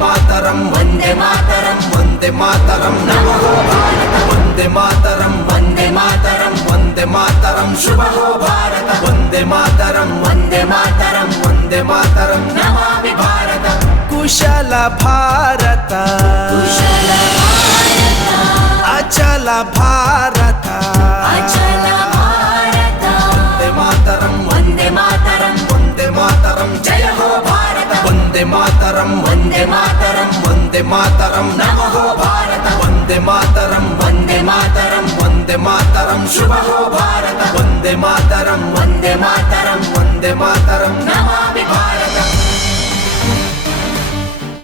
ಮಾತರಂ ವಂದೇ ಮಾತರಂ ವಂದೇ ಮಾತರಂ ನಮೋ ಭಾರತ ವಂದೇ ಮಾತರಂ ವಂದೇ ಮಾತರಂ ವಂದೇ ಮಾತರಂ ಶುಭ ಹೋ ಭಾರತ ವಂದೇ ಮಾತರಂ ವಂದೇ ಮಾತರಂ ವಂದೇ ಮಾತರಂ ನಮಾಮಿ ಭಾರತ ಕುಶಲ ಭಾರತ ಕುಶಲ ಭಾರತ ಅಚಲ ಭಾರತ ಅಚಲ ಭಾರತ ವಂದೇ ಮಾತರಂ ವಂದೇ ಮಾತರಂ ವಂದೇ ಮಾತರಂ ಜಯ ಹೋ ಭಾರತ ವಂದೇ ಮಾತರಂ ವಂದೇ ಮಾತರಂ ವಂದೇ ಮಾತರಂ ನಮೋ ಭಾರತ ವಂದೇ ಮಾತರಂ ವಂದೇ ಮಾತರಂ ವಂದೇ ಮಾತರಂ ಶುಭ ಹೋ ಭಾರತ ವಂದೇ ಮಾತರಂ ವಂದೇ ಮಾತರಂ ವಂದೇ ಮಾತರಂ ನಮಾಮಿ ಭಾರತ